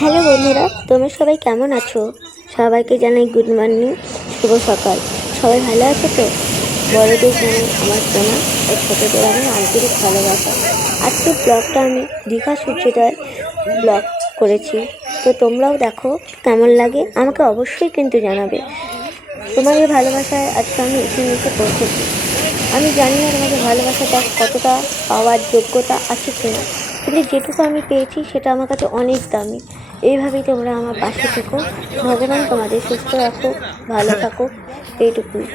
Hello বন্ধুরা, তোমরা সবাই কেমন আছো? সবাইকে জানাই গুড মর্নিং, শুভ সকাল। সবাই ভালো আছে তো? বড়দের জানাই আমার প্রণাম ও ছোটদের আমার আন্তরিক ভালোবাসা। আজকে ব্লগটা আমি দীঘা সূর্যোদয় ব্লগ করেছি, তো তোমরাও দেখো কেমন লাগে, আমাকে অবশ্যই কিন্তু জানাবে। তোমাদের ভালোবাসায় আজকে আমি এসে পৌঁছেছি। আমি জানি না তোমাদের ভালোবাসাটা কতটা পাওয়ার যোগ্যতা আছে কিনা, কিন্তু যেটুকু আমি পেয়েছি সেটা আমার কাছে অনেক দামি। এইভাবেই তোমরা আমার পাশে থেকো। ভগবান তোমাদের সুস্থ রাখুক, ভালো থাকুক, এইটুকুই।